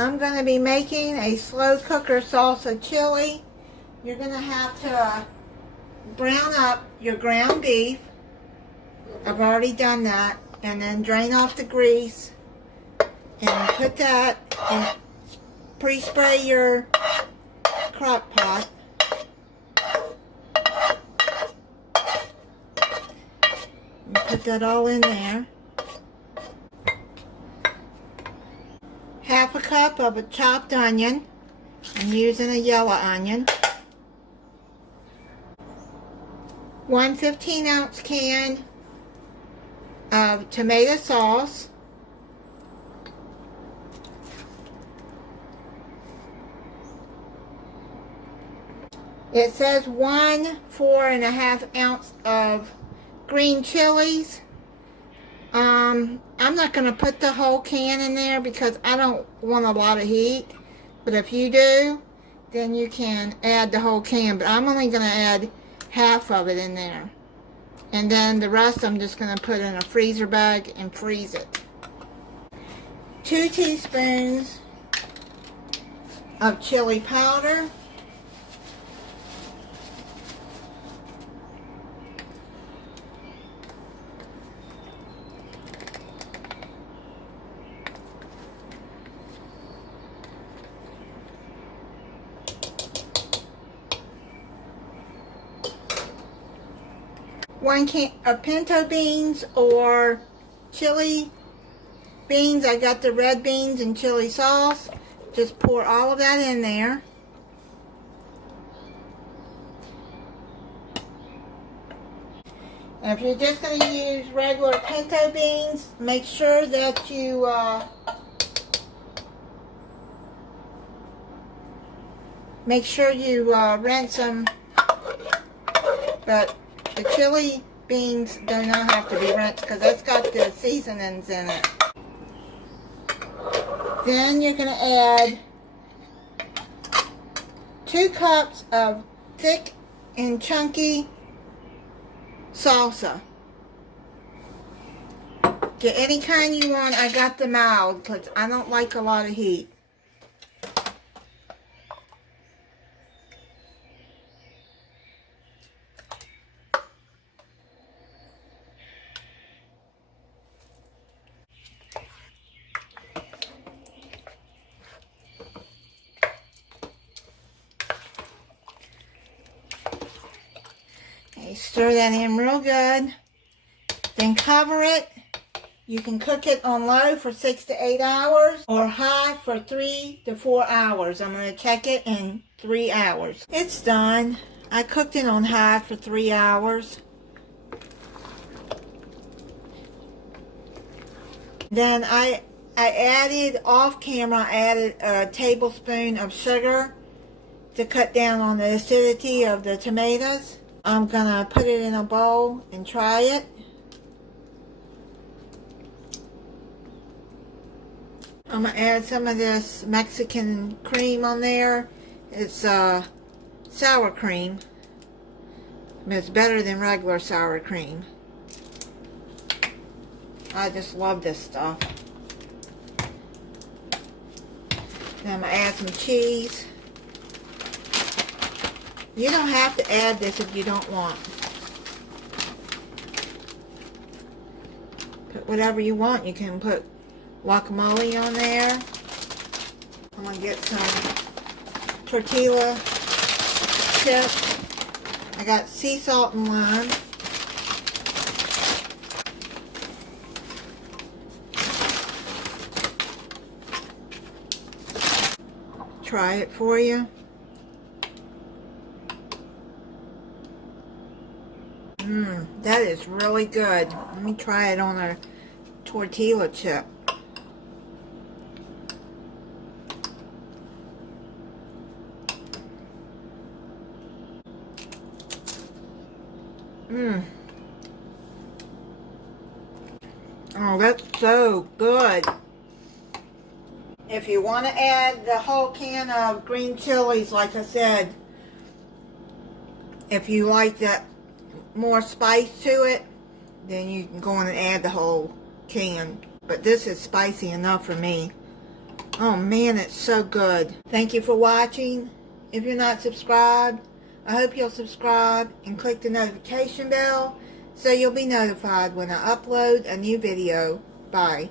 I'm going to be making a slow cooker salsa chili. You're going to have to brown up your ground beef. I've already done that. And then drain off the grease. And put that and pre-spray your crock pot. And put that all in there. Half a cup of a chopped onion. I'm using a yellow onion. 1 15-ounce can of tomato sauce. It says 1 4.5 ounce of green chilies. I'm not going to put the whole can in there because I don't want a lot of heat. But if you do, then you can add the whole can. But I'm only going to add half of it in there. And then the rest I'm just going to put in a freezer bag and freeze it. 2 teaspoons of chili powder. 1 can of pinto beans or chili beans. I got the red beans and chili sauce. Just pour all of that in there. And if you're just going to use regular pinto beans, make sure that you rinse them. But the chili beans do not have to be rinsed because that's got the seasonings in it. Then you're going to add 2 cups of thick and chunky salsa. Get any kind you want. I got the mild because I don't like a lot of heat. Stir that in real good. Then cover it. You can cook it on low for 6 to 8 hours or high for 3 to 4 hours. I'm going to check it in 3 hours. It's done. I cooked it on high for 3 hours. Then I added, off camera, I added a tablespoon of sugar to cut down on the acidity of the tomatoes. I'm gonna put it in a bowl and try it. I'm gonna add some of this Mexican cream on there. It's sour cream. It's better than regular sour cream. I just love this stuff. Then I'm gonna add some cheese. You don't have to add this if you don't want. Put whatever you want. You can put guacamole on there. I'm going to get some tortilla chips. I got sea salt and lime. Try it for you. That is really good. Let me try it on a tortilla chip. Oh, that's so good. If you want to add the whole can of green chilies, like I said, if you like that more spice to it, then you can go on and add the whole can. But this is spicy enough for me. Oh man, it's so good. Thank you for watching. If you're not subscribed, I hope you'll subscribe and click the notification bell so you'll be notified when I upload a new video. Bye.